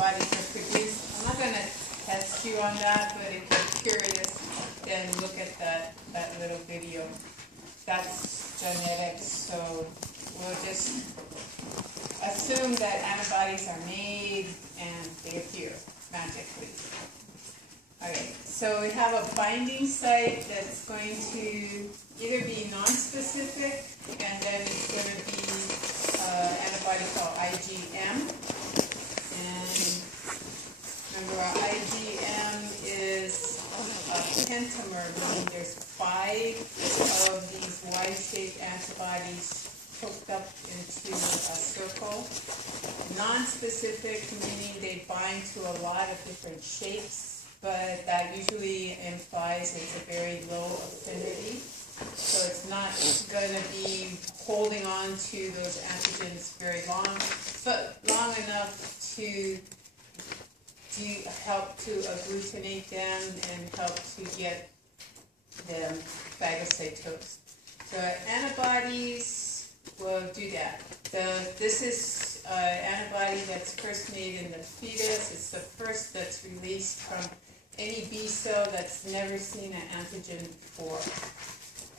antibodies are produced. I'm not going to test you on that, but if you're curious, then look at that little video. That's genetics, so we'll just assume that antibodies are made and they appear magically. Okay, so we have a binding site that's going to either be non-specific, and then it's going to be antibody called IgM. And remember, our IgM is a pentamer, meaning there's 5 of these Y-shaped antibodies hooked up into a circle. Non-specific, meaning they bind to a lot of different shapes, but that usually implies it's a very low affinity. So it's not going to be holding on to those antigens very long, but long enough to help to agglutinate them and help to get them phagocytosed. So antibodies will do that. This is antibody that's first made in the fetus. It's the first that's released from any B cell that's never seen an antigen before.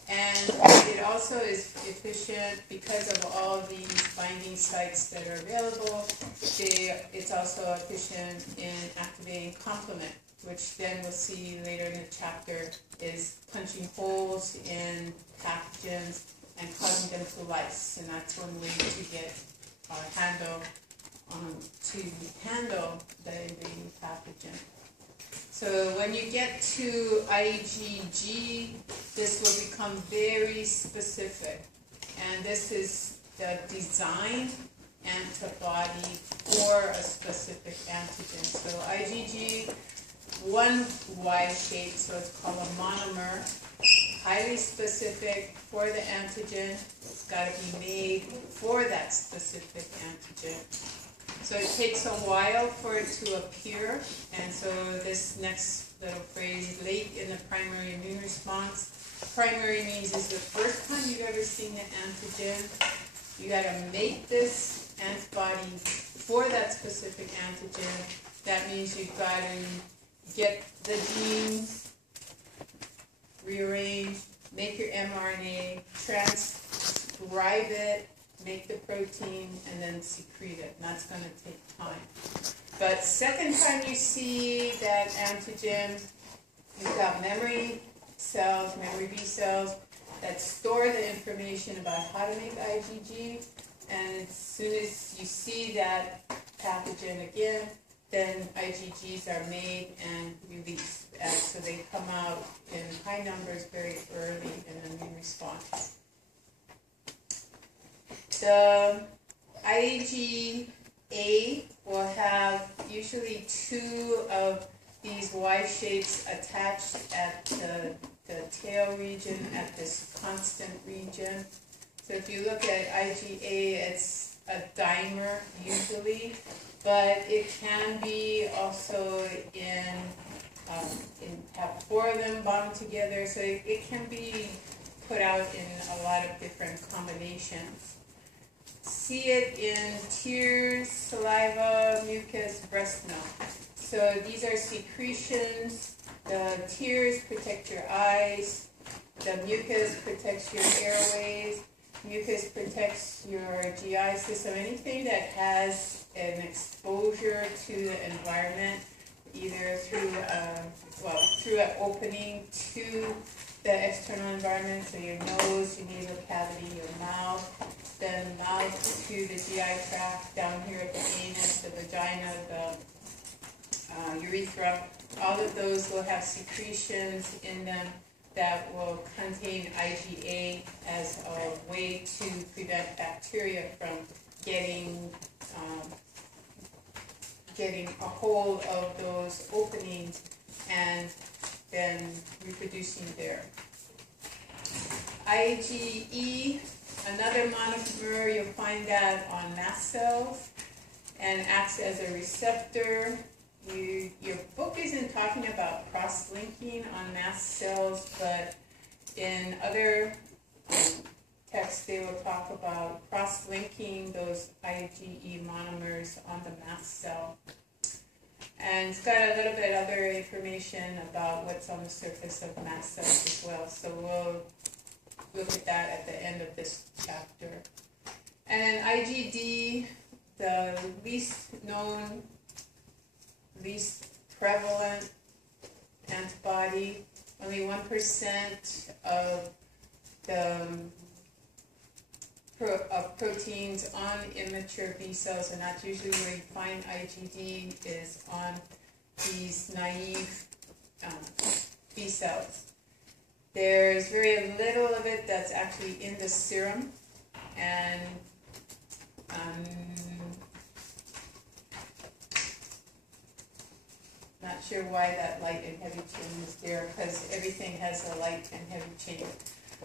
And it also is efficient because of all these binding sites that are available. It's also efficient in activating complement, which then we'll see later in the chapter is punching holes in pathogens and causing them to lyse. And that's one way to get handle the invading pathogen. So when you get to IgG, this will become very specific. And this is the designed antibody for a specific antigen. So IgG, one Y shape, so it's called a monomer, highly specific for the antigen. It's got to be made for that specific antigen. So it takes a while for it to appear, and so this next little phrase, late in the primary immune response. Primary means it's the first time you've ever seen the antigen. You got to make this antibody for that specific antigen. That means you've got to get the genes rearranged, make your mRNA, transcribe it, make the protein, and then secrete it. And that's going to take time. But second time you see that antigen, you've got memory cells, memory B cells, that store the information about how to make IgG. And as soon as you see that pathogen again, then IgGs are made and released. And so they come out in high numbers very early in the immune response. The IgA will have usually 2 of these Y shapes attached at the tail region, at this constant region. So if you look at IgA, it's a dimer usually, but it can be also have 4 of them bound together, so it can be put out in a lot of different combinations. See it in tears, saliva, mucus, breast milk. So these are secretions. The tears protect your eyes. The mucus protects your airways. Mucus protects your GI system. Anything that has an exposure to the environment, either through an opening to the external environment, so your nose, your nasal cavity, your mouth, then mouth to the GI tract, down here at the anus, the vagina, the urethra. All of those will have secretions in them that will contain IgA as a way to prevent bacteria from getting a hold of those openings and then reproducing there. IgE, another monomer, you'll find that on mast cells and acts as a receptor. Your book isn't talking about cross-linking on mast cells, but in other texts they will talk about cross-linking those IgE monomers on the mast cell. And it's got a little bit other information about what's on the surface of mast cells as well. So we'll look at that at the end of this chapter. And then IgD, the least known, least prevalent antibody, only 1% of the proteins on immature B cells, and that's usually where you find IgD, is on these naive B cells. There's very little of it that's actually in the serum, and not sure why that light and heavy chain is there, because everything has a light and heavy chain.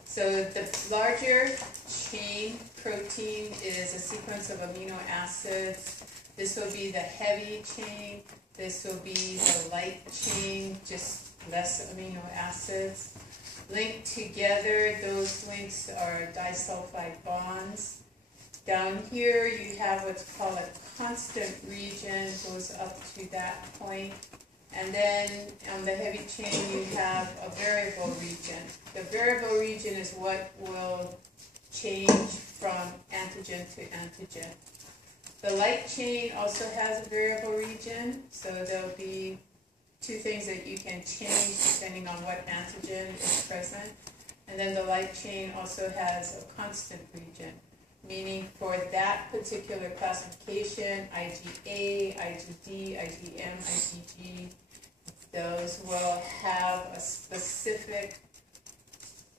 So the larger chain protein is a sequence of amino acids. This will be the heavy chain. This will be the light chain, just less amino acids. Linked together, those links are disulfide bonds. Down here you have what's called a constant region, goes up to that point. And then on the heavy chain you have a variable region. The variable region is what will change from antigen to antigen. The light chain also has a variable region, so there'll be two things that you can change depending on what antigen is present. And then the light chain also has a constant region, meaning for that particular classification, IgA, IgD, IgM, IgG, those will have a specific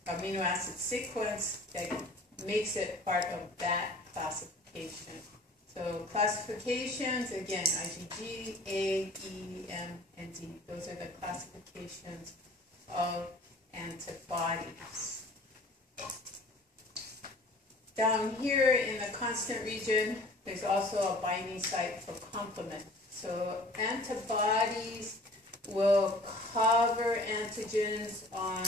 amino acid sequence that makes it part of that classification. So classifications, again, IgG, A, E, M, and D. Those are the classifications of antibodies. Down here in the constant region, there's also a binding site for complement. So antibodies will cover antigens on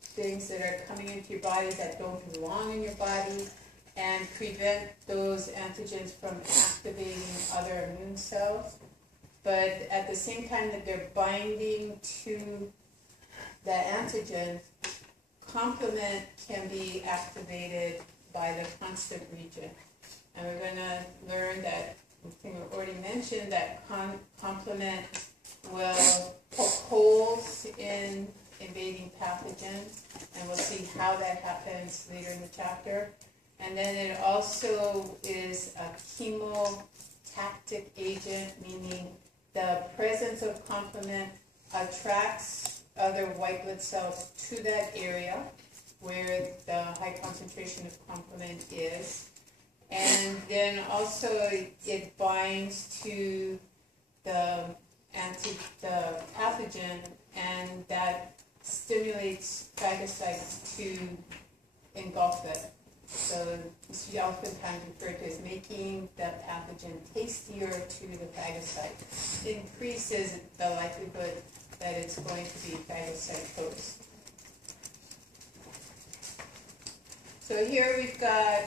things that are coming into your body that don't belong in your body, and prevent those antigens from activating other immune cells. But at the same time that they're binding to the antigen, complement can be activated by the constant region. And we're going to learn that, I think we already mentioned, that complement will poke holes in invading pathogens, and we'll see how that happens later in the chapter. And then it also is a chemotactic agent, meaning the presence of complement attracts other white blood cells to that area where the high concentration of complement is. And then also it binds to the pathogen, and that stimulates phagocytes to engulf it. So this is oftentimes referred to as making the pathogen tastier to the phagocyte. It increases the likelihood that it's going to be phagocytosed. So here we've got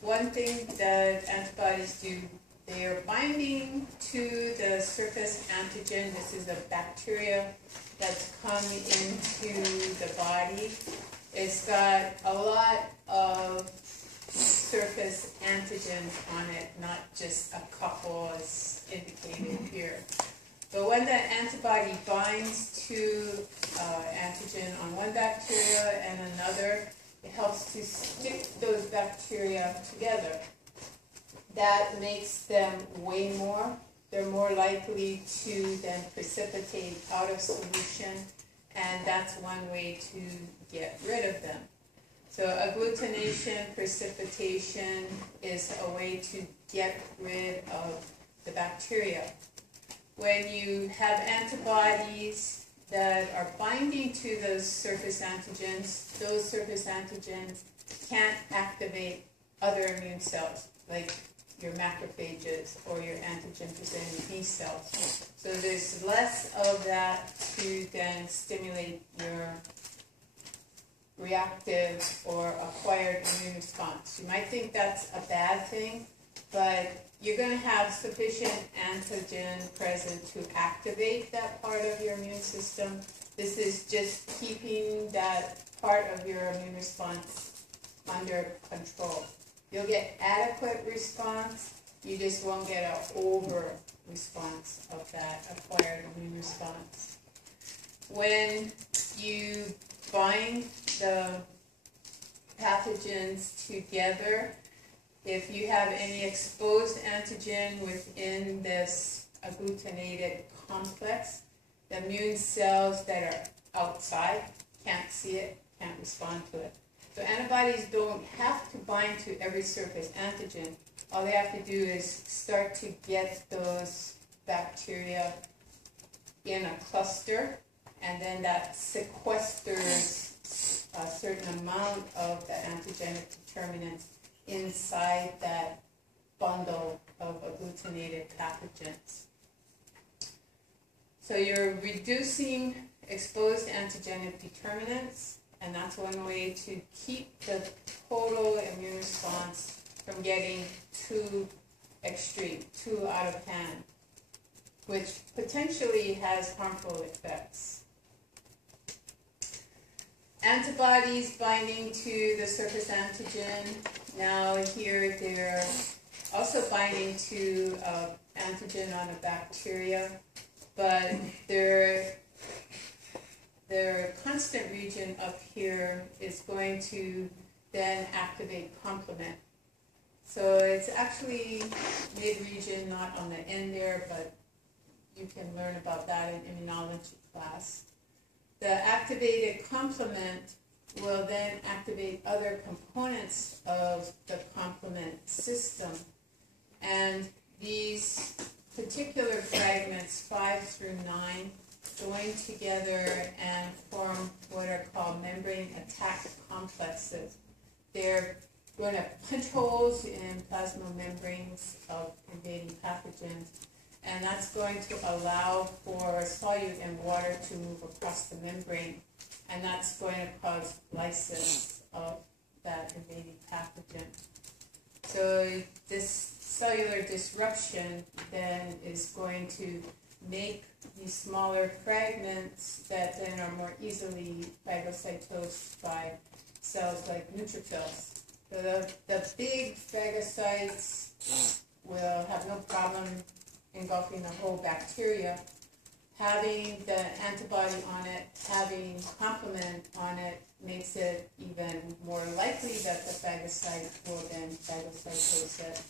one thing that antibodies do. They are binding to the surface antigen. This is a bacteria that's come into the body. It's got a lot of surface antigens on it, not just a couple as indicated here. But when the antibody binds to antigen on one bacteria and another, it helps to stick those bacteria together. That makes them weigh more. They're more likely to then precipitate out of solution, and that's one way to get rid of them. So agglutination, precipitation is a way to get rid of the bacteria. When you have antibodies that are binding to those surface antigens can't activate other immune cells, like your macrophages or your antigen-presenting B cells. So there's less of that to then stimulate your reactive or acquired immune response. You might think that's a bad thing, but you're going to have sufficient antigen present to activate that part of your immune system. This is just keeping that part of your immune response under control. You'll get adequate response, you just won't get an over response of that acquired immune response. When you bind the pathogens together, if you have any exposed antigen within this agglutinated complex, the immune cells that are outside can't see it, can't respond to it. So antibodies don't have to bind to every surface antigen. All they have to do is start to get those bacteria in a cluster, and then that sequesters a certain amount of the antigenic determinants inside that bundle of agglutinated pathogens. So you're reducing exposed antigenic determinants, and that's one way to keep the total immune response from getting too extreme, too out of hand, which potentially has harmful effects. Antibodies binding to the surface antigen. Now here they're also binding to antigen on a bacteria, but their constant region up here is going to then activate complement. So it's actually mid-region, not on the end there, but you can learn about that in immunology class. The activated complement will then activate other components of the complement system. And these particular fragments, 5 through 9, join together and form what are called membrane attack complexes. They're going to punch holes in plasma membranes of invading pathogens, and that's going to allow for solute and water to move across the membrane, and that's going to cause lysis of that invading pathogen. So this cellular disruption then is going to make these smaller fragments that then are more easily phagocytosed by cells like neutrophils. So the big phagocytes will have no problem engulfing the whole bacteria. Having the antibody on it, having complement on it, makes it even more likely that the phagocyte will then phagocytose it.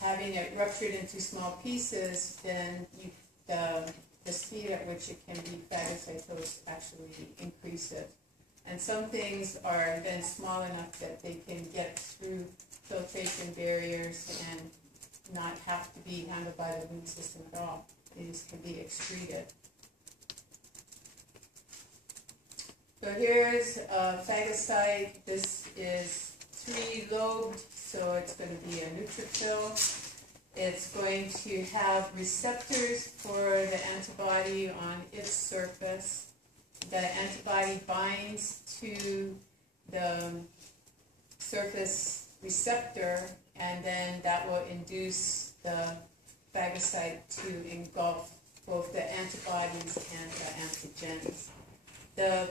Having it ruptured into small pieces, then the speed at which it can be phagocytosed actually increases. And some things are then small enough that they can get through filtration barriers and not have to be handled by the immune system at all. These can be excreted. So here's a phagocyte. This is 3-lobed, so it's going to be a neutrophil. It's going to have receptors for the antibody on its surface. The antibody binds to the surface receptor, and then that will induce the phagocyte to engulf both the antibodies and the antigens. The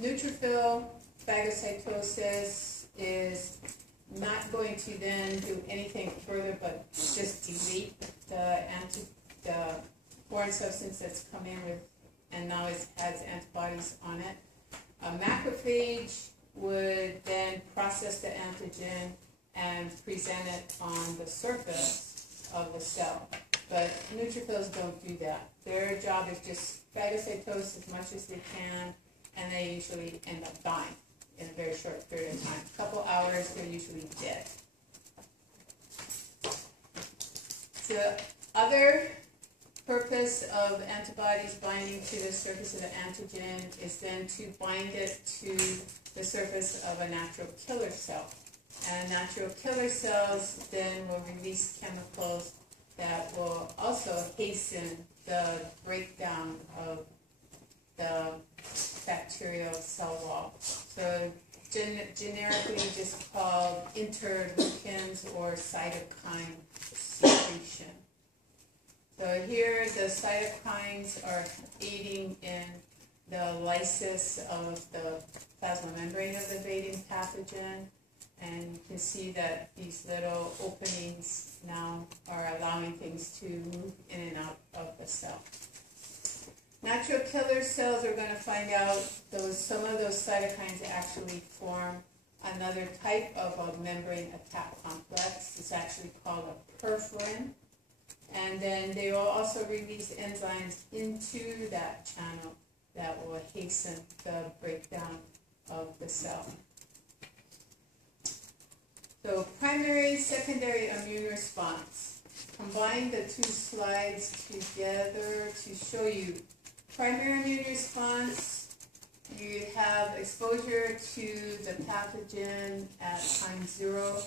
neutrophil phagocytosis is not going to then do anything further but just delete the foreign substance that's come in with, and now it has antibodies on it. A macrophage would then process the antigen and present it on the surface of the cell. But neutrophils don't do that. Their job is just phagocytose as much as they can, and they usually end up dying in a very short period of time. A couple hours, they're usually dead. The other purpose of antibodies binding to the surface of the antigen is then to bind it to the surface of a natural killer cell. And natural killer cells then will release chemicals that will also hasten the breakdown of the bacterial cell wall. So generically just called interleukins or cytokine secretion. So here the cytokines are aiding in the lysis of the plasma membrane of the invading pathogen, and you can see that these little openings now are allowing things to move in and out of the cell. Natural killer cells, are going to find out some of those cytokines actually form another type of a membrane attack complex. It's actually called a perforin. And then they will also release enzymes into that channel that will hasten the breakdown of the cell. So primary, secondary immune response. Combine the two slides together to show you primary immune response. You have exposure to the pathogen at time 0.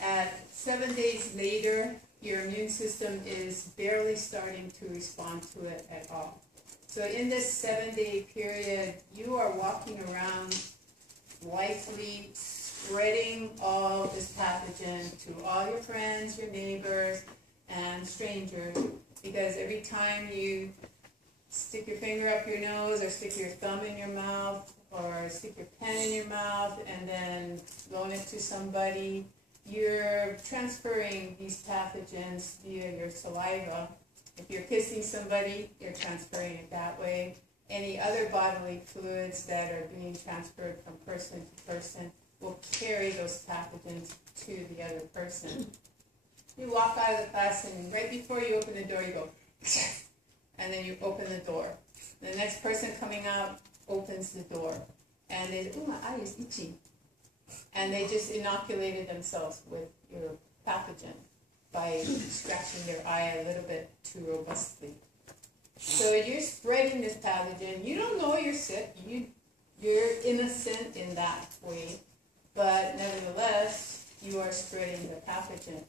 At 7 days later, your immune system is barely starting to respond to it at all. So in this 7-day period, you are walking around lively, spreading all this pathogen to all your friends, your neighbors, and strangers, because every time you stick your finger up your nose or stick your thumb in your mouth or stick your pen in your mouth and then loan it to somebody, you're transferring these pathogens via your saliva. If you're kissing somebody, you're transferring it that way. Any other bodily fluids that are being transferred from person to person will carry those pathogens to the other person. You walk out of the class and right before you open the door, you go, and then you open the door. The next person coming out opens the door, and they say, "Oh, my eye is itchy," and they just inoculated themselves with your pathogen by scratching their eye a little bit too robustly. So you're spreading this pathogen. You don't know you're sick. You're innocent in that way, but nevertheless, you are spreading the pathogen.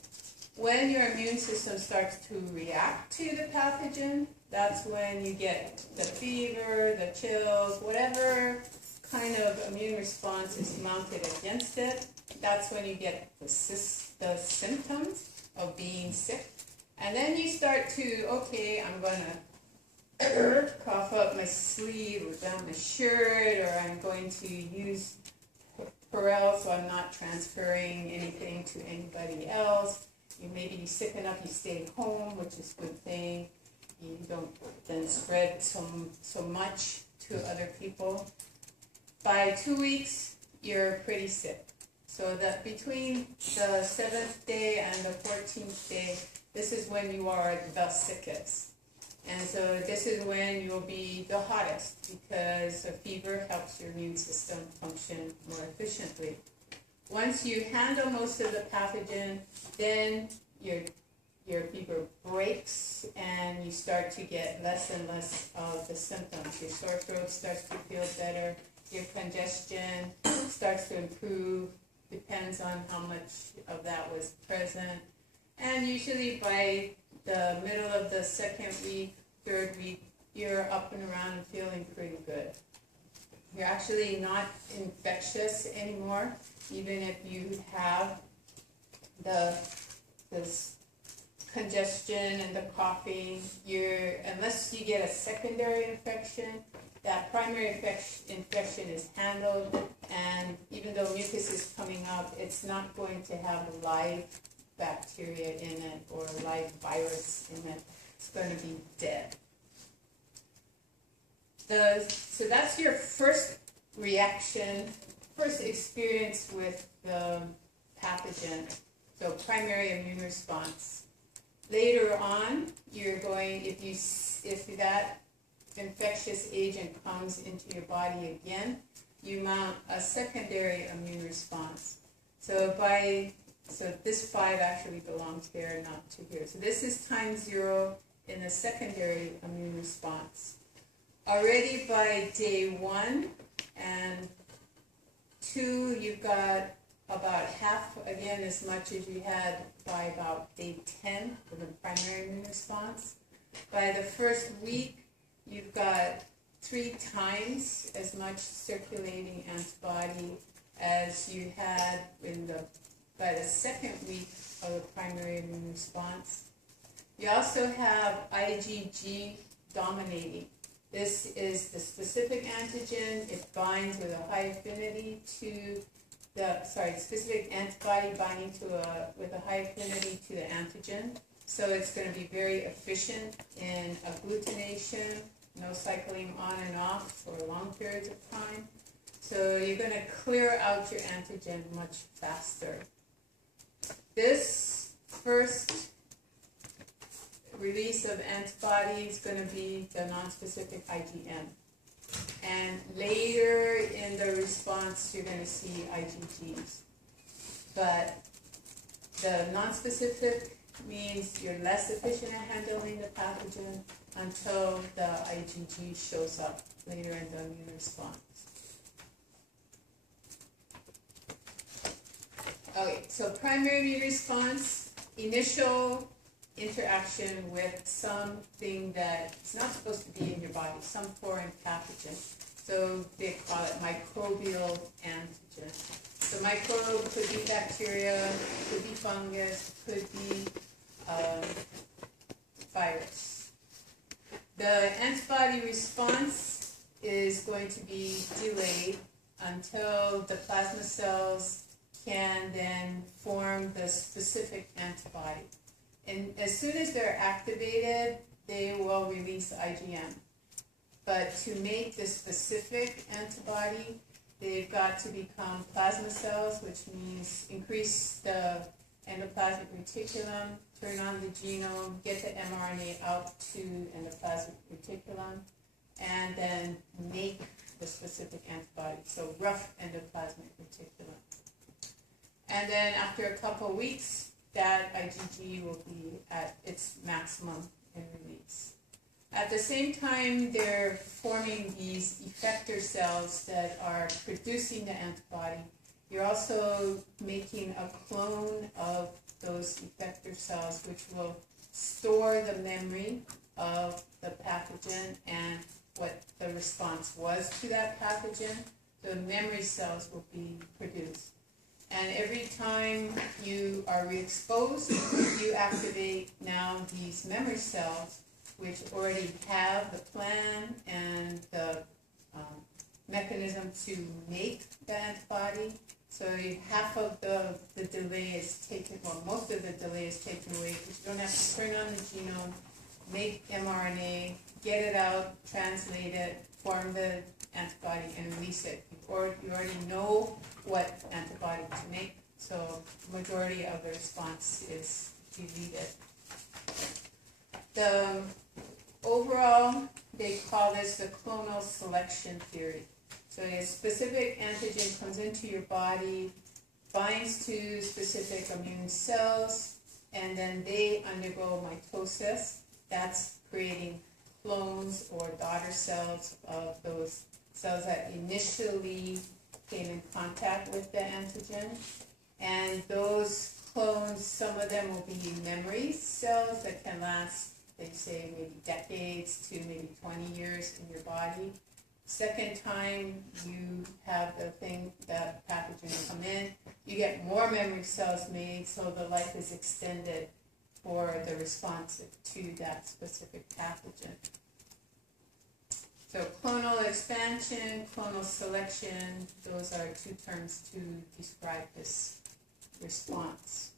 When your immune system starts to react to the pathogen, that's when you get the fever, the chills, whatever kind of immune response is mounted against it. That's when you get the symptoms of being sick. And then you start to, okay, I'm going to cough up my sleeve or down my shirt, or I'm going to use Perel so I'm not transferring anything to anybody else. You maybe sick enough, you stay home, which is a good thing. You don't then spread so much to other people. By 2 weeks, you're pretty sick. So that between the 7th day and the 14th day, this is when you are the sickest. And so this is when you'll be the hottest, because a fever helps your immune system function more efficiently. Once you handle most of the pathogen, then your fever breaks and you start to get less and less of the symptoms. Your sore throat starts to feel better. Your congestion starts to improve. Depends on how much of that was present. And usually by the middle of the 2nd week, 3rd week, you're up and around and feeling pretty good. You're actually not infectious anymore, even if you have this congestion and the coughing. Unless you get a secondary infection, that primary infection is handled, and even though mucus is coming up, it's not going to have live bacteria in it or live virus in it. It's going to be dead. So that's your first reaction, first experience with the pathogen. So primary immune response. Later on, you're going, if that infectious agent comes into your body again, you mount a secondary immune response. So this 5 actually belongs here, not to here. So this is time 0 in the secondary immune response. Already by day 1 and 2, you've got about half, again, as much as you had by about day 10 for the primary immune response. By the 1st week, you've got 3 times as much circulating antibody as you had by the second week of the primary immune response. You also have IgG dominating. This is the specific antigen. It binds with a high affinity to specific antibody binding with a high affinity to the antigen. So it's going to be very efficient in agglutination, no cycling on and off for long periods of time. So you're going to clear out your antigen much faster. This first release of antibody is going to be the nonspecific IgM. And later in the response, you're going to see IgGs. But the nonspecific means you're less efficient at handling the pathogen until the IgG shows up later in the immune response. Okay, so primary immune response, initial interaction with something that's not supposed to be in your body, some foreign pathogen. So they call it microbial antigen. So microbe could be bacteria, could be fungus, could be virus. The antibody response is going to be delayed until the plasma cells can then form the specific antibody. And as soon as they're activated, they will release IgM. But to make the specific antibody, they've got to become plasma cells, which means increase the endoplasmic reticulum, turn on the genome, get the mRNA out to endoplasmic reticulum, and then make the specific antibody. So rough endoplasmic reticulum. And then after a couple of weeks, that IgG will be at its maximum in release. At the same time, they're forming these effector cells that are producing the antibody. You're also making a clone of those effector cells, which will store the memory of the pathogen and what the response was to that pathogen. The memory cells will be produced. And every time you are re-exposed, you activate now these memory cells, which already have the plan and the mechanism to make the antibody. So half of the delay is taken, well, most of the delay is taken away, because you don't have to turn on the genome, make mRNA, get it out, translate it, form the antibody, and release it. You already know what antibody to make, so the majority of the response is deleted. The overall, they call this the clonal selection theory. So a specific antigen comes into your body, binds to specific immune cells, and then they undergo mitosis. That's creating clones or daughter cells of those cells that initially came in contact with the antigen. And those clones, some of them will be memory cells that can last, they say, maybe decades to maybe 20 years in your body. Second time you have the pathogen come in, you get more memory cells made, so the life is extended for the response to that specific pathogen. So clonal expansion, clonal selection, those are two terms to describe this response.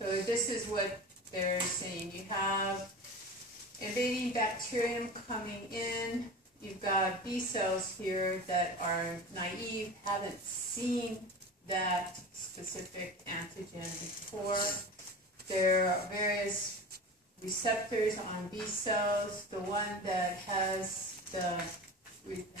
So this is what they're saying. You have invading bacterium coming in. You've got B cells here that are naive, haven't seen that specific antigen before. There are various receptors on B cells. The one that has the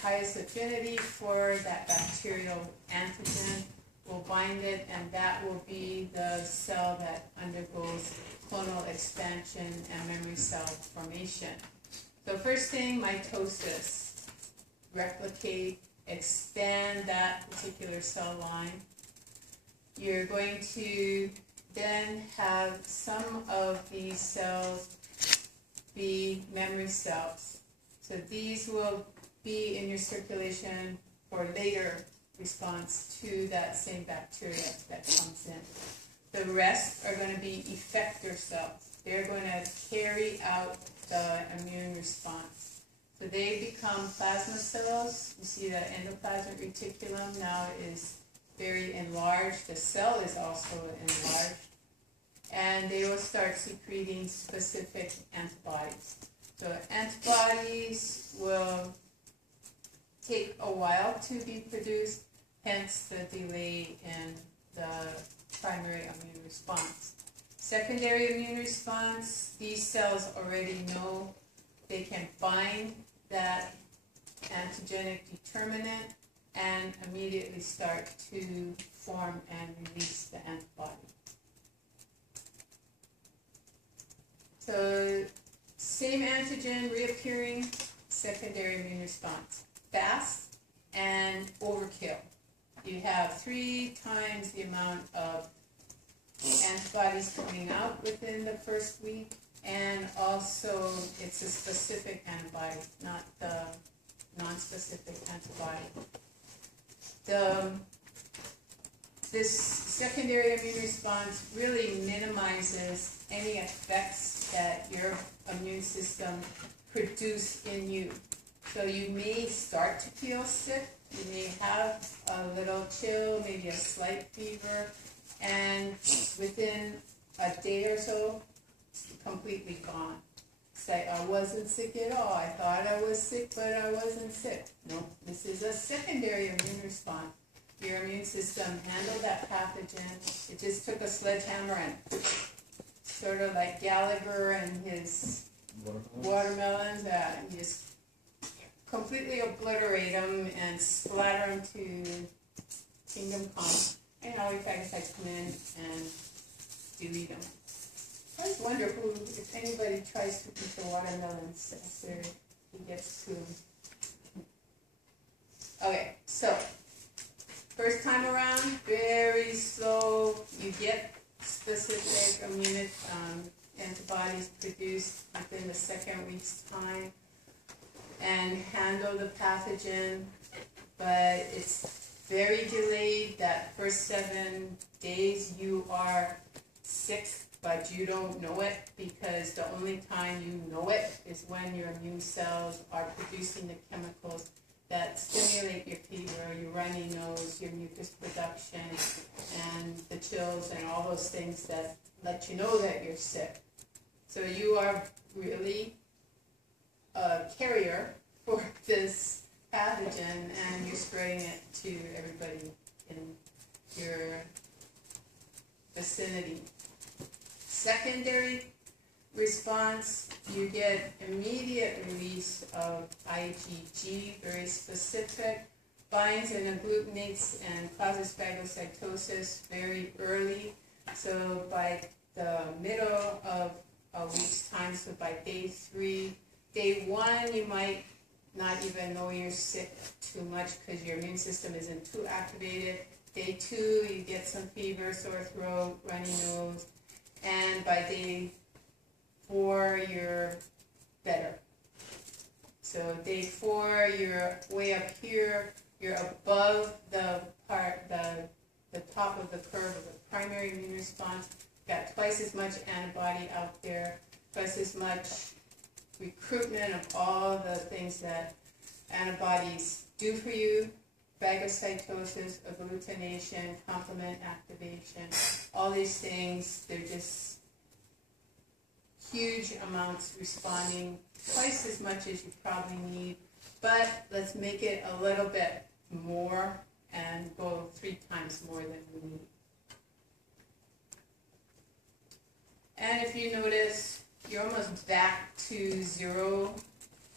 highest affinity for that bacterial antigen will bind it, and that will be the cell that undergoes clonal expansion and memory cell formation. So first thing, mitosis. Replicate, expand that particular cell line. You're going to then have some of these cells be memory cells. So these will be in your circulation for later response to that same bacteria that comes in. The rest are going to be effector cells. They're going to carry out the immune response. So they become plasma cells. You see that endoplasmic reticulum now is very enlarged. The cell is also enlarged. And they will start secreting specific antibodies. So antibodies will take a while to be produced, hence the delay in the primary immune response. Secondary immune response, these cells already know they can bind that antigenic determinant and immediately start to form and release the antibody. So same antigen reappearing, secondary immune response. Fast and overkill. You have 3 times the amount of antibodies coming out within the first week, and also it's a specific antibody, not the non-specific antibody. This secondary immune response really minimizes any effects that your immune system produce in you. So you may start to feel sick, you may have a little chill, maybe a slight fever, and within a day or so, it's completely gone. It's like, I wasn't sick at all. I thought I was sick, but I wasn't sick. No, this is a secondary immune response. Your immune system handled that pathogen. It just took a sledgehammer and sort of like Gallagher and his watermelons, you just completely obliterate them and splatter them to kingdom come. And all your phagocytes come in and delete them. I always wonder if anybody tries to eat the watermelons after he gets to them. Okay, so first time around, very slow. You get specific immune antibodies produced within the second week's time and handle the pathogen, but it's very delayed. That first 7 days you are sick, but you don't know it, because the only time you know it is when your immune cells are producing the chemicals that stimulate your fever, your runny nose, your mucus production, and the chills and all those things that let you know that you're sick. So you are really a carrier for this pathogen, and you're spreading it to everybody in your vicinity. Secondary response, you get immediate release of IgG, very specific, binds and agglutinates and causes phagocytosis very early. So by the middle of a week's time, so by day 3, day 1, you might not even know you're sick too much because your immune system isn't too activated. Day 2, you get some fever, sore throat, runny nose, and by day 4, you're better. So day 4, you're way up here, you're above the top of the curve of the primary immune response. Got twice as much antibody out there, twice as much recruitment of all the things that antibodies do for you: phagocytosis, agglutination, complement activation, all these things. They're just huge amounts responding, twice as much as you probably need, but let's make it a little bit more and go 3 times more than we need. And if you notice, you're almost back to 0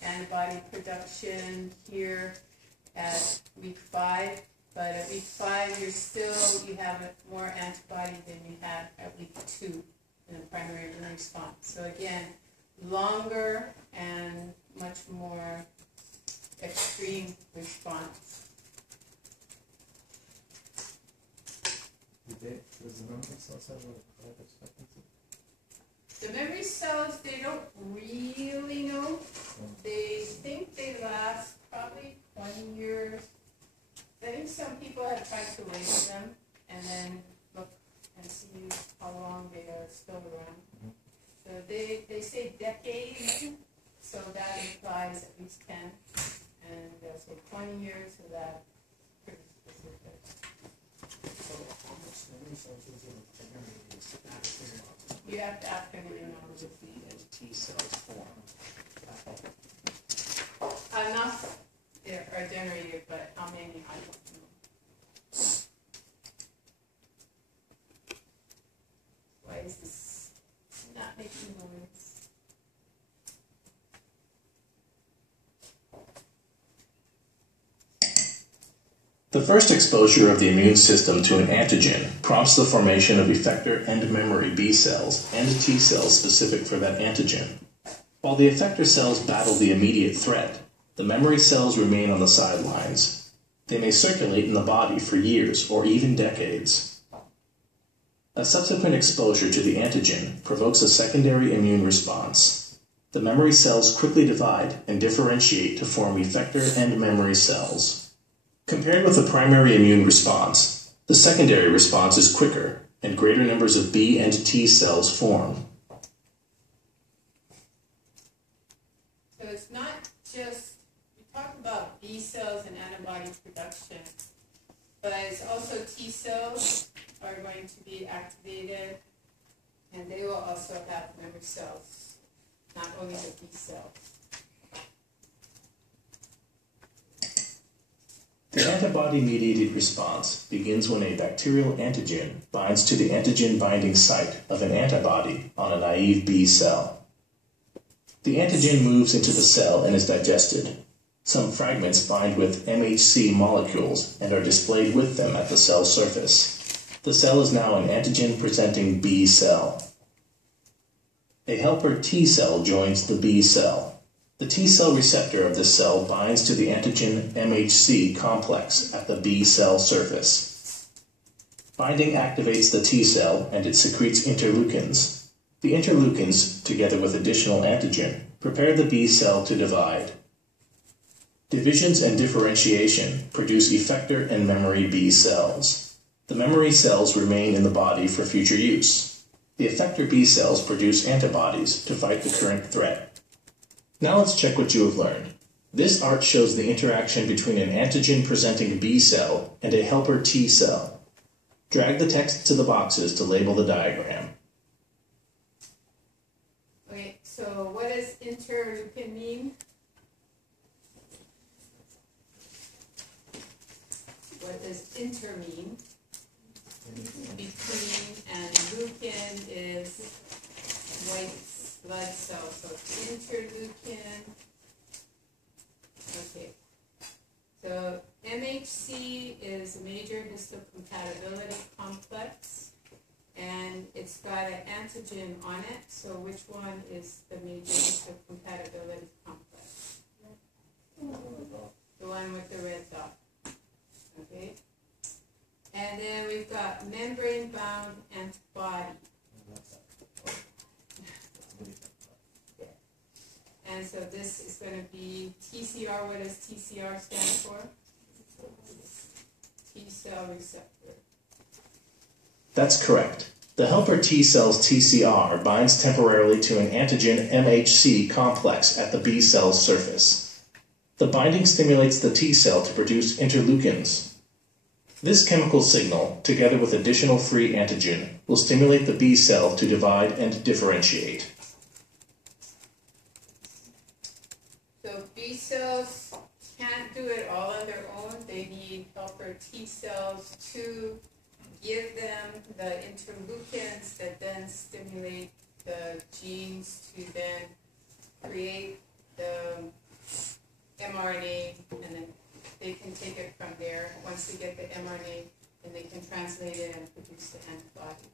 antibody production here at week 5, but at week 5 you have more antibody than you had at week 2 in the primary immune response. So again, longer and much more extreme response. Does the memory cells have a life expectancy? The memory cells, they don't really know. They think they last probably 20 years. I think some people have tried to label them and then look and see how long they are still around. So they say decades, so that implies at least 10. And so 20 years, so that's pretty specific. So how much memory cells is it generated after You have to ask them in the B and T cells form? enough are generated, but how many, I don't know. Why is this not making noise? The first exposure of the immune system to an antigen prompts the formation of effector and memory B cells and T cells specific for that antigen. While the effector cells battle the immediate threat, the memory cells remain on the sidelines. They may circulate in the body for years or even decades. A subsequent exposure to the antigen provokes a secondary immune response. The memory cells quickly divide and differentiate to form effector and memory cells. Compared with the primary immune response, the secondary response is quicker and greater numbers of B and T cells form. So it's not just, we talk about B cells and antibody production, but it's also T cells are going to be activated, and they will also have memory cells, not only the B cells. The antibody-mediated response begins when a bacterial antigen binds to the antigen-binding site of an antibody on a naive B cell. The antigen moves into the cell and is digested. Some fragments bind with MHC molecules and are displayed with them at the cell surface. The cell is now an antigen-presenting B cell. A helper T cell joins the B cell. The T cell receptor of this cell binds to the antigen MHC complex at the B cell surface. Binding activates the T cell and it secretes interleukins. The interleukins, together with additional antigen, prepare the B cell to divide. Divisions and differentiation produce effector and memory B cells. The memory cells remain in the body for future use. The effector B cells produce antibodies to fight the current threat. Now let's check what you have learned. This art shows the interaction between an antigen-presenting B cell and a helper T cell. Drag the text to the boxes to label the diagram. Okay, so what does interleukin mean? What does inter mean? Between, and leukin is white blood cells, so interleukin. Okay, so MHC is a major histocompatibility complex, and it's got an antigen on it. So which one is the major histocompatibility complex? The one with the red dot. Okay, and then we've got membrane-bound antibody. And so this is going to be TCR. What does TCR stand for? T cell receptor. That's correct. The helper T cell's TCR binds temporarily to an antigen MHC complex at the B cell's surface. The binding stimulates the T cell to produce interleukins. This chemical signal, together with additional free antigen, will stimulate the B cell to divide and differentiate. So B cells can't do it all on their own. They need helper T cells to give them the interleukins that then stimulate the genes to then create the mRNA, and then they can take it from there. Once they get the mRNA, then they can translate it and produce the antibody.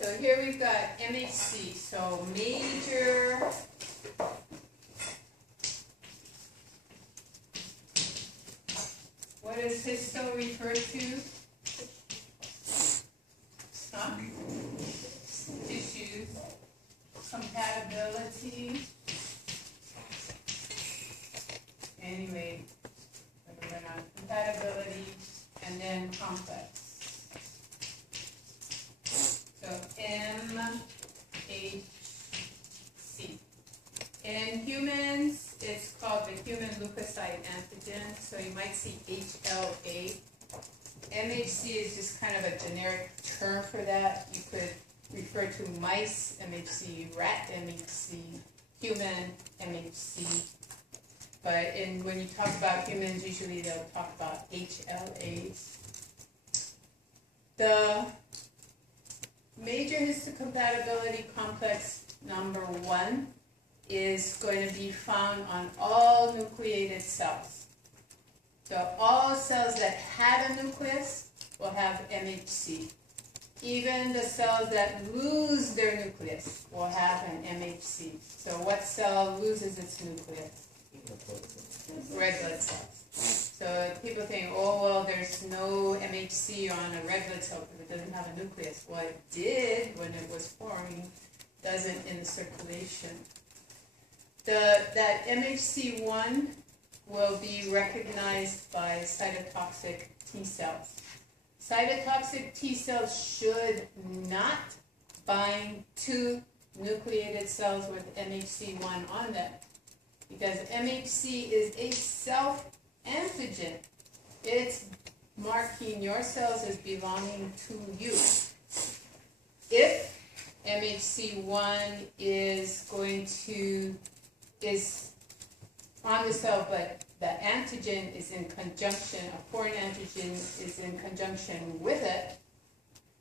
So here we've got MHC, so major what does histo refer to? Huh? Tissues, compatibility. Anyway, antigen complex. So MHC. In humans, it's called the human leukocyte antigen, so you might see HLA. MHC is just kind of a generic term for that. You could refer to mice, MHC, rat, MHC, human, MHC. But when you talk about humans, usually they'll talk about HLAs. The major histocompatibility complex number 1 is going to be found on all nucleated cells. So all cells that have a nucleus will have MHC. Even the cells that lose their nucleus will have an MHC. So what cell loses its nucleus? Red blood cells. So people think, oh, well, there's no MHC on a red blood cell because it doesn't have a nucleus. Well, it did when it was forming, doesn't in the circulation. That MHC1 will be recognized by cytotoxic T cells. Cytotoxic T cells should not bind to nucleated cells with MHC1 on them, because MHC is a self-antigen. It's marking your cells as belonging to you. If MHC1 is on the cell, but the antigen is in conjunction, a foreign antigen is in conjunction with it,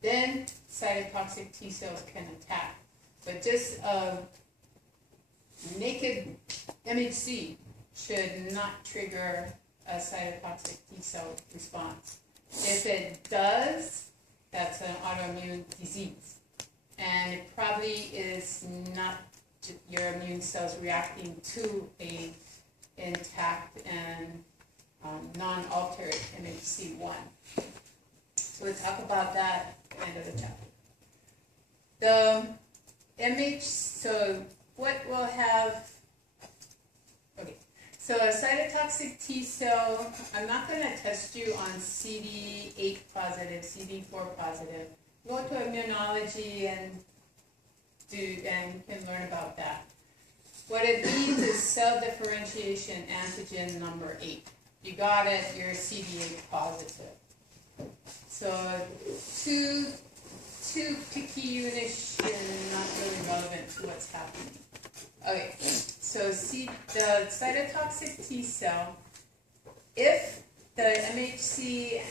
then cytotoxic T cells can attack. But just naked MHC should not trigger a cytotoxic T cell response. If it does, that's an autoimmune disease. And it probably is not your immune cells reacting to a intact and non-altered MHC1. So we'll talk about that at the end of the chapter. So what we'll have, okay, so a cytotoxic T cell, I'm not going to test you on CD8 positive, CD4 positive. Go to immunology and you can learn about that. What it means is cell differentiation antigen number 8. You got it, you're CD8 positive. So too picky-unish and not really relevant to what's happening. Okay, so the cytotoxic T cell, if the MHC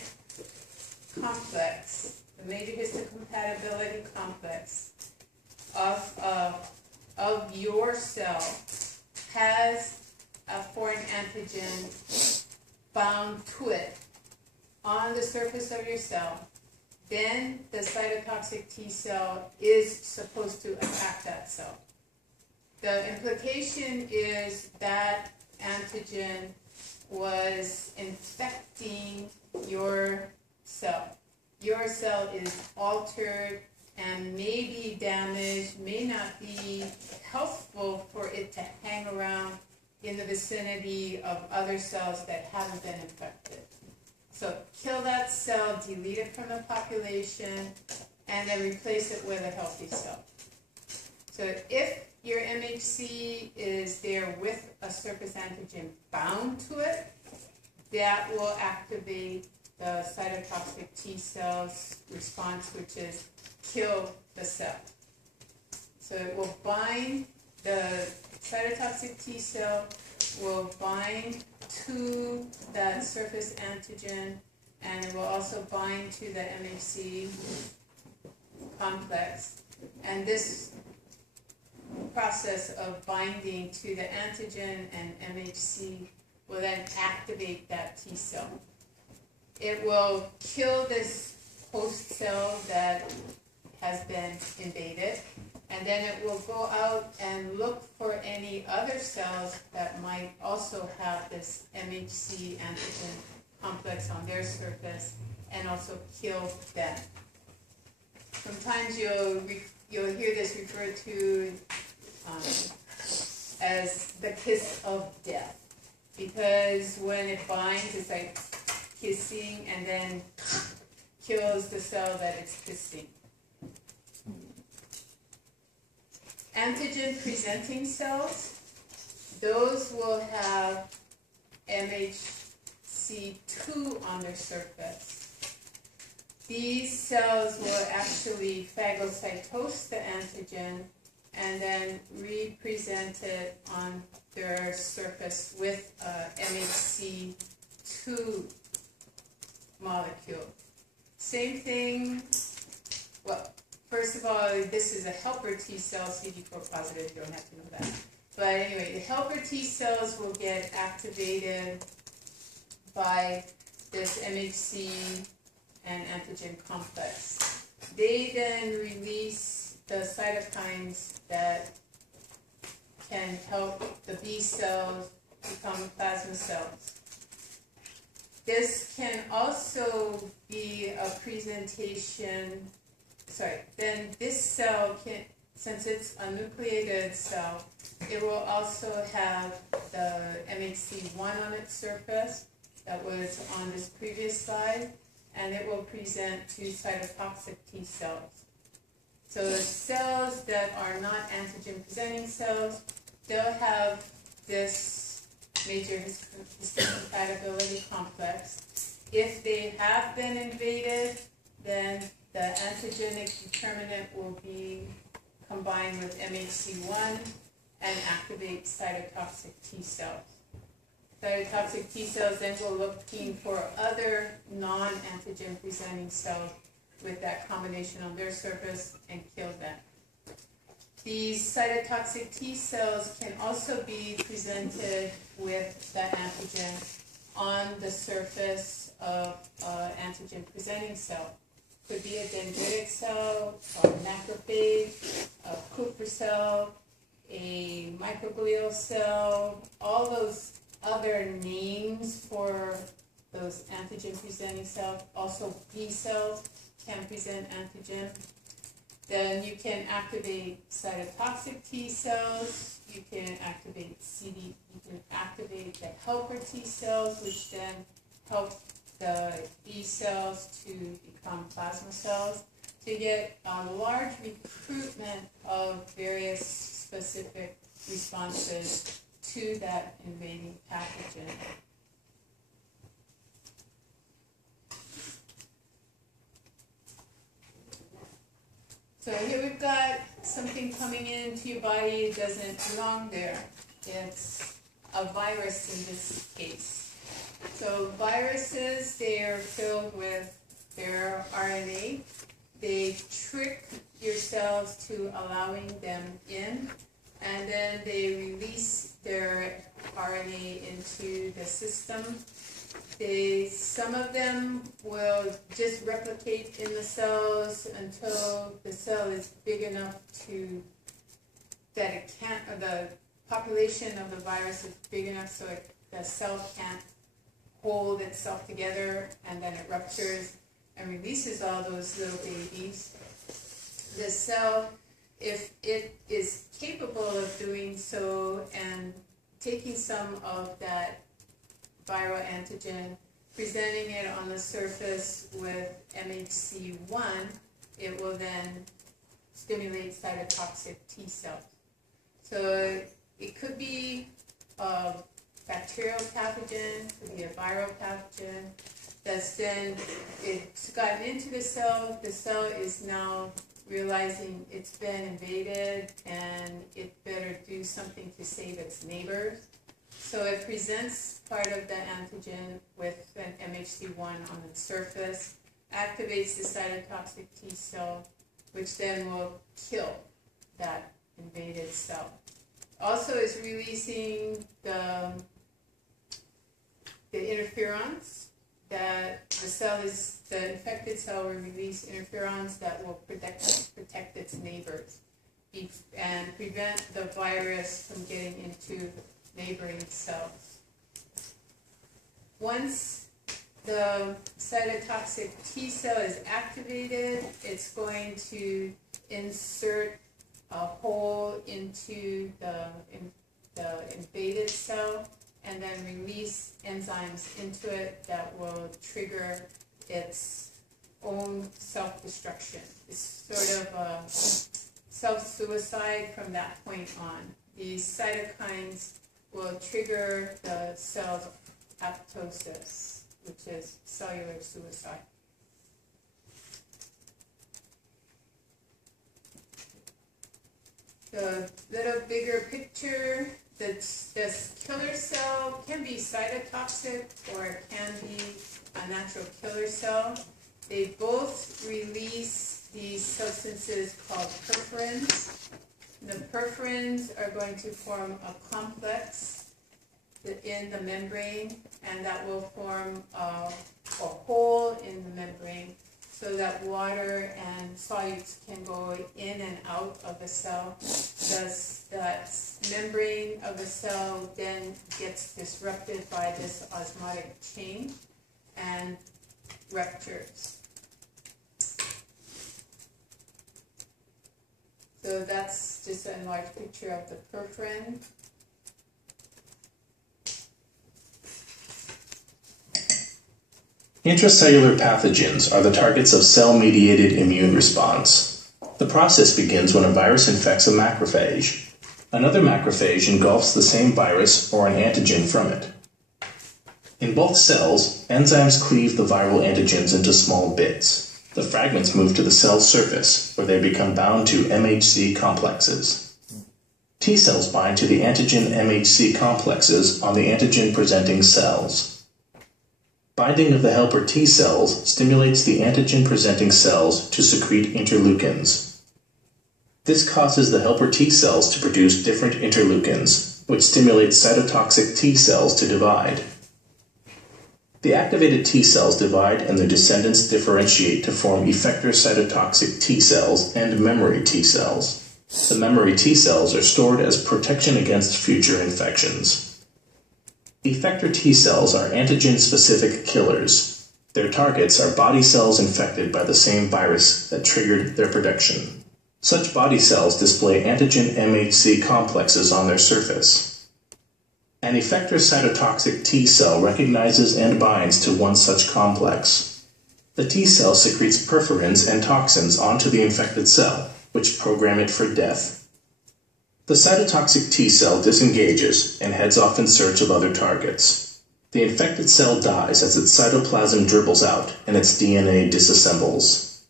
complex, the major histocompatibility complex of your cell has a foreign antigen bound to it on the surface of your cell, then the cytotoxic T cell is supposed to attack that cell. The implication is that antigen was infecting your cell. Your cell is altered and may be damaged, may not be healthful for it to hang around in the vicinity of other cells that haven't been infected. So kill that cell, delete it from the population, and then replace it with a healthy cell. So if your MHC is there with a surface antigen bound to it, that will activate the cytotoxic T cells response, which is kill the cell. So it will bind, the cytotoxic T cell will bind to that surface antigen, and it will also bind to the MHC complex. And this process of binding to the antigen and MHC will then activate that T cell. It will kill this host cell that has been invaded, and then it will go out and look for any other cells that might also have this MHC antigen complex on their surface and also kill them. Sometimes you'll hear this referred to as the kiss of death, because when it binds, it's like hissing and then kills the cell that it's hissing. Antigen-presenting cells, those will have MHC2 on their surface. These cells will actually phagocytose the antigen and then represent it on their surface with MHC2 molecule. Same thing, well, first of all, this is a helper T cell, CD4 positive, you don't have to know that. But anyway, the helper T cells will get activated by this MHC and antigen complex. They then release the cytokines that can help the B cells become plasma cells. This can also be a presentation, then this cell can, since it's a nucleated cell, it will also have the MHC1 on its surface that was on this previous slide, and it will present to cytotoxic T cells. So the cells that are not antigen-presenting cells, they'll have this major histocompatibility complex. If they have been invaded, then the antigenic determinant will be combined with MHC1 and activate cytotoxic T cells. Cytotoxic T cells then will look looking for other non-antigen presenting cells with that combination on their surface and kill them. These cytotoxic T cells can also be presented with the antigen on the surface of an antigen presenting cell. Could be a dendritic cell, a macrophage, a Kupffer cell, a microglial cell, all those other names for those antigen presenting cells. Also B cells can present antigen. Then you can activate cytotoxic T cells, you can activate you can activate the helper T cells, which then help the B cells to become plasma cells. To get a large recruitment of various specific responses to that invading pathogen. So here we've got something coming into your body. It doesn't belong there. It's a virus in this case. So viruses, they are filled with their RNA. They trick your cells to allowing them in, and then they release their RNA into the system. Some of them will just replicate in the cells until the cell is big enough that it can't, or the population of the virus is big enough so the cell can't hold itself together, and then it ruptures and releases all those little babies. The cell, if it is capable of doing so and taking some of that viral antigen, presenting it on the surface with MHC1, it will then stimulate cytotoxic T cells. So it could be a bacterial pathogen, it could be a viral pathogen, that's then, it's gotten into the cell is now realizing it's been invaded and it better do something to save its neighbors. So it presents part of the antigen with an MHC1 on its surface, activates the cytotoxic T cell, which then will kill that invaded cell. Also is releasing the interferons that the infected cell will release interferons that will protect its neighbors and prevent the virus from getting into neighboring cells. Once the cytotoxic T cell is activated, it's going to insert a hole into the invaded cell, and then release enzymes into it that will trigger its own self-destruction. It's sort of a self-suicide from that point on. These cytokines will trigger the cell's apoptosis, which is cellular suicide. The little bigger picture, this killer cell can be cytotoxic or it can be a natural killer cell. They both release these substances called perforins. The perforins are going to form a complex in the membrane, and that will form a hole in the membrane so that water and solutes can go in and out of the cell. Thus, that membrane of the cell then gets disrupted by this osmotic change and ruptures. So that's just an enlarged picture of the perforin. Intracellular pathogens are the targets of cell-mediated immune response. The process begins when a virus infects a macrophage. Another macrophage engulfs the same virus or an antigen from it. In both cells, enzymes cleave the viral antigens into small bits. The fragments move to the cell's surface, where they become bound to MHC complexes. T cells bind to the antigen MHC complexes on the antigen-presenting cells. Binding of the helper T cells stimulates the antigen-presenting cells to secrete interleukins. This causes the helper T cells to produce different interleukins, which stimulates cytotoxic T cells to divide. The activated T cells divide and their descendants differentiate to form effector cytotoxic T cells and memory T cells. The memory T cells are stored as protection against future infections. Effector T cells are antigen-specific killers. Their targets are body cells infected by the same virus that triggered their production. Such body cells display antigen MHC complexes on their surface. An effector cytotoxic T cell recognizes and binds to one such complex. The T cell secretes perforins and toxins onto the infected cell, which program it for death. The cytotoxic T cell disengages and heads off in search of other targets. The infected cell dies as its cytoplasm dribbles out and its DNA disassembles.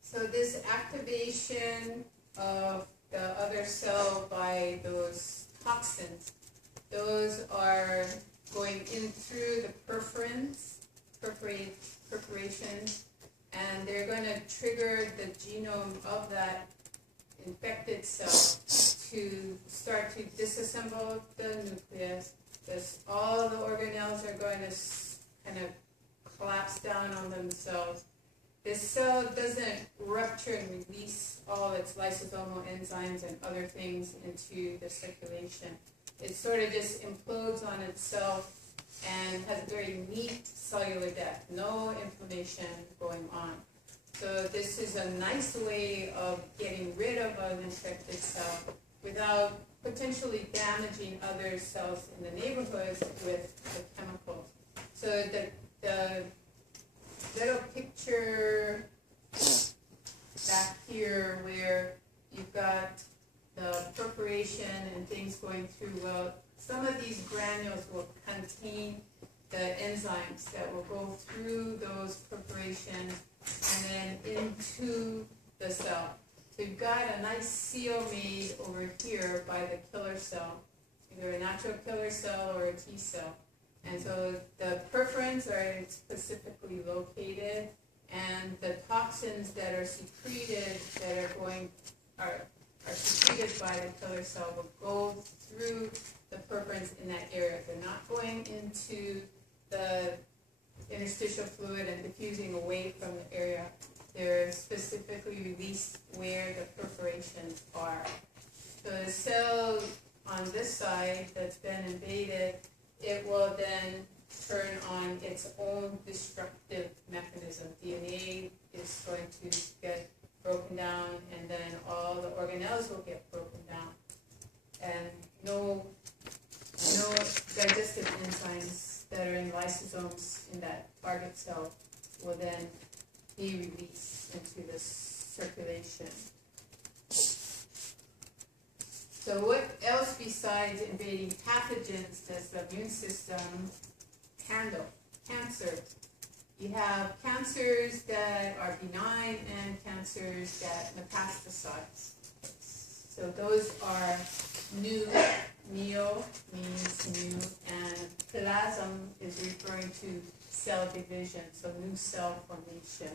So this activation of the other cell by those toxins, those are going in through the perforations, and they're going to trigger the genome of that infected cell to start to disassemble the nucleus. All the organelles are going to kind of collapse down on themselves. This cell doesn't rupture and release all its lysosomal enzymes and other things into the circulation. It sort of just implodes on itself and has a very neat cellular death, no inflammation going on. So this is a nice way of getting rid of an infected cell without potentially damaging other cells in the neighborhood with the chemicals. So the little picture back here where you've got the perforation and things going through, well, some of these granules will contain the enzymes that will go through those perforations and then into the cell. So you've got a nice seal made over here by the killer cell, either a natural killer cell or a T cell. And so the perforins are specifically located, and the toxins that are secreted are secreted by the killer cell will go through the perforins in that area. They're not going into the interstitial fluid and diffusing away from the area. They're specifically released where the perforations are. So the cell on this side that's been invaded, it will then turn on its own destructive mechanism. DNA is going to get broken down, and then all the organelles will get broken down. And circulation. So what else besides invading pathogens does the immune system handle? Cancer. You have cancers that are benign and cancers that metastasize. So those are new. Neo means new, and plasm is referring to cell division, so new cell formation.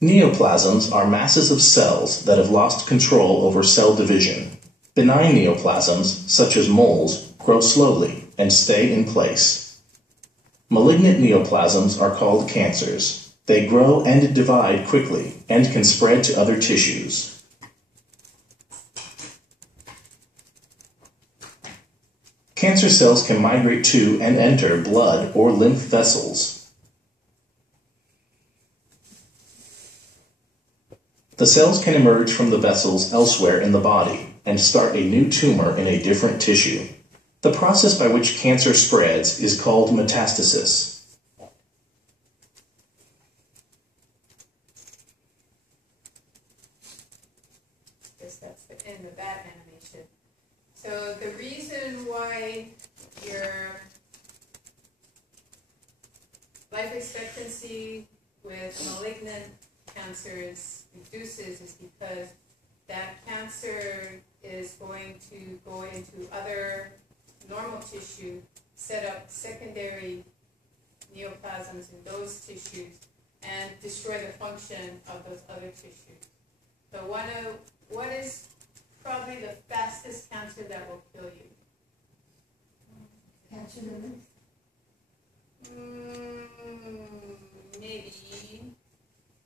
Neoplasms are masses of cells that have lost control over cell division. Benign neoplasms, such as moles, grow slowly and stay in place. Malignant neoplasms are called cancers. They grow and divide quickly and can spread to other tissues. Cancer cells can migrate to and enter blood or lymph vessels. The cells can emerge from the vessels elsewhere in the body and start a new tumor in a different tissue. The process by which cancer spreads is called metastasis. Guess that's the end of that animation. So the reason why your life expectancy with malignant cancers reduces is because that cancer is going to go into other normal tissue, set up secondary neoplasms in those tissues, and destroy the function of those other tissues. So what is probably the fastest cancer that will kill you? Cancer liver? Maybe.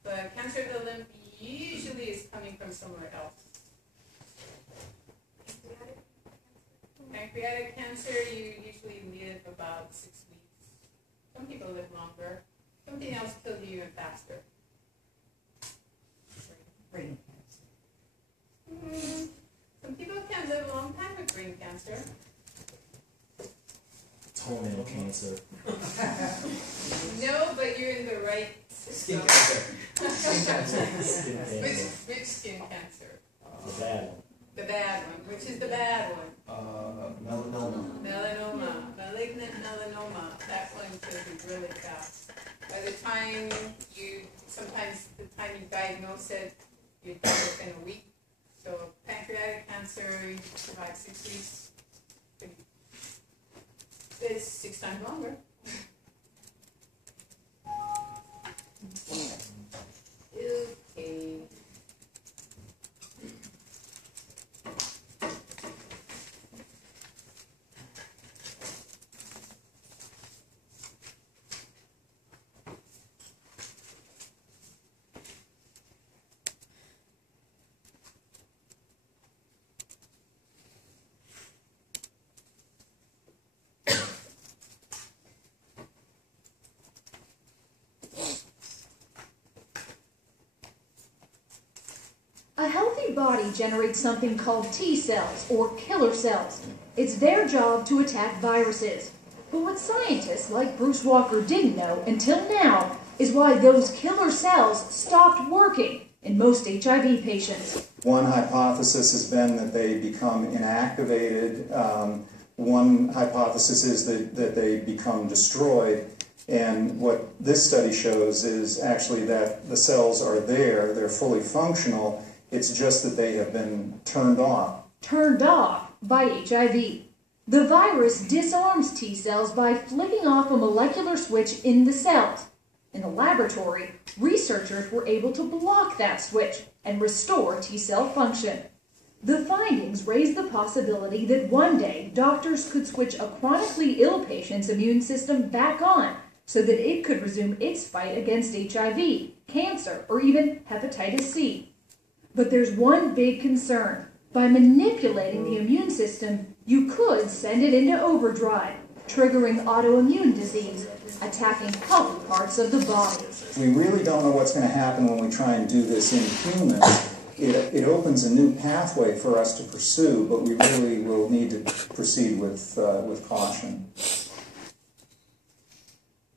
But cancer of the lymph usually is coming from somewhere else. Pancreatic cancer, you usually live about 6 weeks. Some people live longer. Something else kills you even faster. Brain cancer. Some people can live a long time with brain cancer. Toenail cancer. No, but you're in the right Skin system. cancer. Skin cancer. Skin cancer. Which skin cancer? The bad one. The bad one. Which is the bad one? Melanoma. Melanoma. Malignant melanoma. That one kills you really fast. By the time sometimes the time you diagnose it, you're done within a week. So pancreatic cancer, you survive 6 weeks. It's 6 times longer. Okay. A healthy body generates something called T cells, or killer cells. It's their job to attack viruses. But what scientists like Bruce Walker didn't know until now is why those killer cells stopped working in most HIV patients. One hypothesis has been that they become inactivated. One hypothesis is that they become destroyed. And what this study shows is actually that the cells are there, they're fully functional, it's just that they have been turned off. Turned off by HIV. The virus disarms T cells by flicking off a molecular switch in the cells. In the laboratory, researchers were able to block that switch and restore T cell function. The findings raised the possibility that one day doctors could switch a chronically ill patient's immune system back on so that it could resume its fight against HIV, cancer, or even hepatitis C. But there's one big concern. By manipulating the immune system, you could send it into overdrive, triggering autoimmune disease, attacking healthy parts of the body. We really don't know what's going to happen when we try and do this in humans. It opens a new pathway for us to pursue, but we really will need to proceed with caution.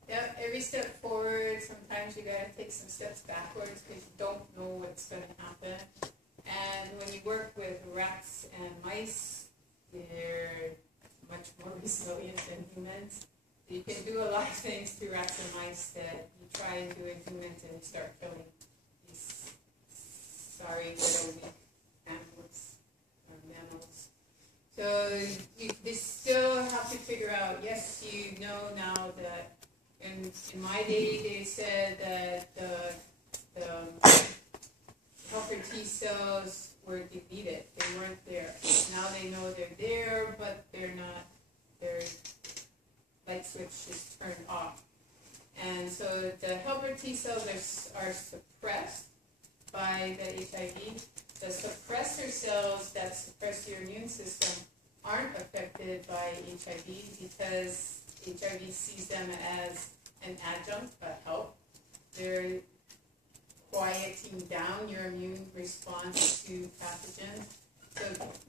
Yep, every step forward forward, sometimes you gotta take some steps backwards because you don't know what's gonna happen. And when you work with rats and mice, they're much more resilient than humans. You can do a lot of things to rats and mice that you try and do in humans and you start killing these sorry little weak animals or mammals. So they still have to figure out, yes, you know now that in my day they said that the helper T cells were deleted. They weren't there. Now they know they're there, but they're not. Their light switch is turned off. And so the helper T cells are suppressed by the HIV. The suppressor cells that suppress your immune system aren't affected by HIV because HIV sees them as an adjunct, a help. They're quieting down your immune response to pathogens, so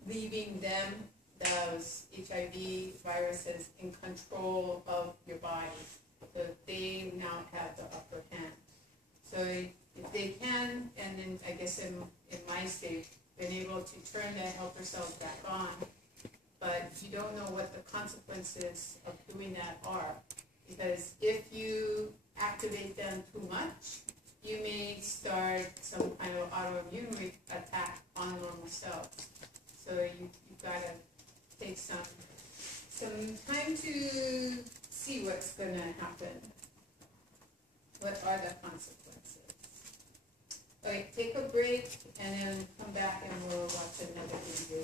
leaving them, those HIV viruses, in control of your body. So they now have the upper hand. So if they can, and then I guess in mice they've been able to turn the helper cells back on, but you don't know what the consequences of doing that are. Because if you activate them too much, you may start some kind of autoimmune attack on normal cells. So you've got to take some time to see what's going to happen. What are the consequences? Okay, take a break and then come back and we'll watch another video.